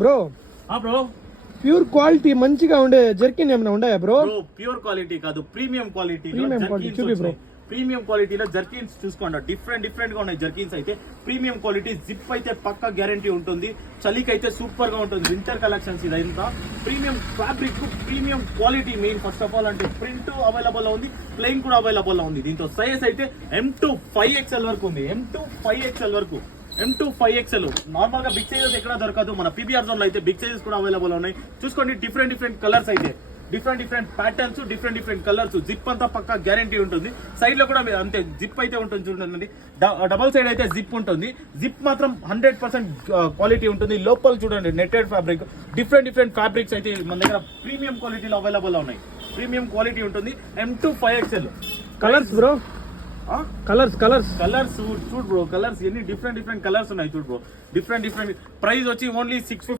Bro bro pure quality మంచిగా ఉండే jerkin ఏమైనా ఉన్నాయా బ్రో? ప్యూర్ క్వాలిటీ కాదు, ప్రీమియం క్వాలిటీ. చూపి బ్రో. ప్రీమియం క్వాలిటీలో జర్కిన్స్ చూసుకోండి, డిఫరెంట్ గా ఉన్నాయి జర్కిన్స్ అయితే. ప్రీమియం క్వాలిటీ, జిప్ అయితే పక్కా గ్యారంటీ ఉంటుంది. చలికి అయితే సూపర్ గా ఉంటుంది. వింటర్ కలెక్షన్స్ ఇదంతా premium fabric, premium quality main. First of all అంటే ప్రింట్ అవైలబుల్ లో ఉంది, ప్లెయిన్ కూడా అవైలబుల్ లో ఉంది. దీంతో సైజ్ అయితే M2 5XL వరకు ఉంది. M2 5XL వరకు, M2 5XL. నార్మల్ గా బిగ్ సైజెస్ ఎక్కడ దొరకదు. మన PBR జోన్ లో అయితే బిగ్ సైజెస్ కూడా అవైలబుల్ ఉన్నాయి. చూసుకోండి, డిఫరెంట్ కలర్స్ అయితే, different patterns, different colours. Zip అంతా పక్కా గ్యారంటీ ఉంటుంది. సైడ్ లో కూడా అంతే జిప్ అయితే ఉంటుంది. చూడండి, డబల్ సైడ్ అయితే జిప్ ఉంటుంది. జిప్ మాత్రం 100% క్వాలిటీ ఉంటుంది. లోపల చూడండి, నెట్టెడ్ ఫ్యాబ్రిక్, డిఫరెంట్ ఫ్యాబ్రిక్స్ అయితే మన దగ్గర ప్రీమియం క్వాలిటీలో అవైలబుల్ ఉన్నాయి. ప్రీమియం క్వాలిటీ ఉంటుంది. M2 5XL. Colours bro, colours చూడు బ్రో, కలర్స్ ఎన్ని డిఫరెంట్ కలర్స్ ఉన్నాయి చూడు బ్రో. డిఫరెంట్ ప్రైస్ వచ్చి ఓన్లీ 650.